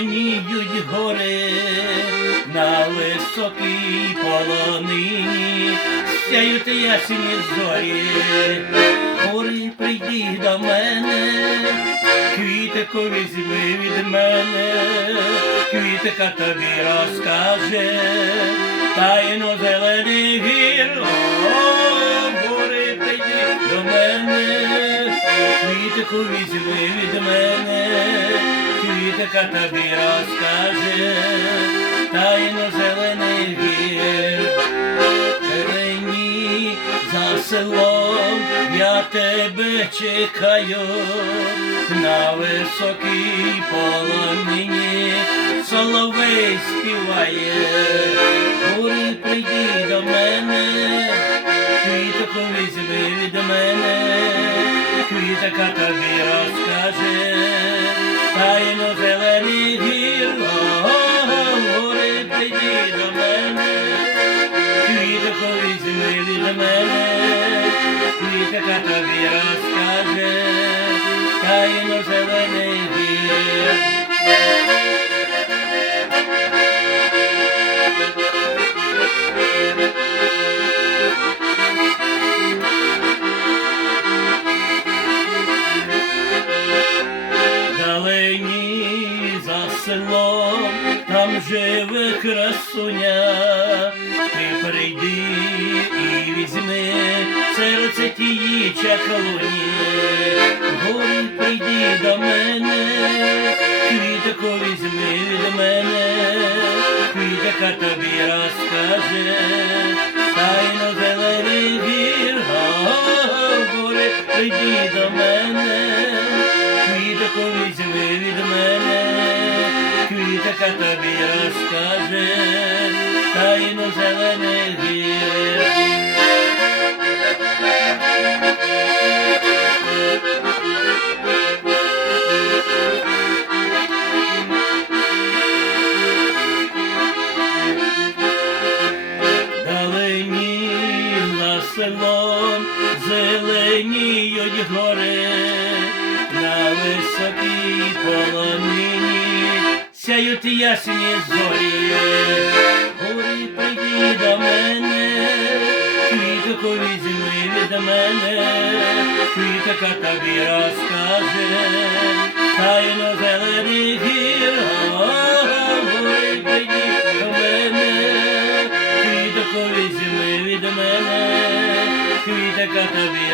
зеленіють гори, на високій полонині сяють ясні зорі. Гори, прийди до мене, квітику візьми від мене, квітика тобі розкаже, тайну зелених гір. Квітику візьми від мене, квітика тобі розкаже, тайну зелених гір. Зелені за селом я тебе чекаю. На високій полонині соловей співає, гори прийди до мене, квітку візьми від мене, квітка тобі розкаже, гори до мене. Квітку візьми від мене, квітка тобі розкаже, тайну зелений гір. Далині за селом, там живе красуня, ти прийди і візьми серце тії чаклуні, гори прийди до мене, квітку візьми від мене, квітка тобі розкаже, тайну зелений гір, гори прийди до мене. Квітку візьми від мене, квітка тобі розкаже, тайну зелених гір. Далині на селом зеленіють гори, на високій полонині сяють ясні зорі. Гори прийди до мене, квітку візьми від мене, квітка тобі розкаже, тайну зелених гір. О, Гори прийди до мене, квітку візьми від мене, квітка тобі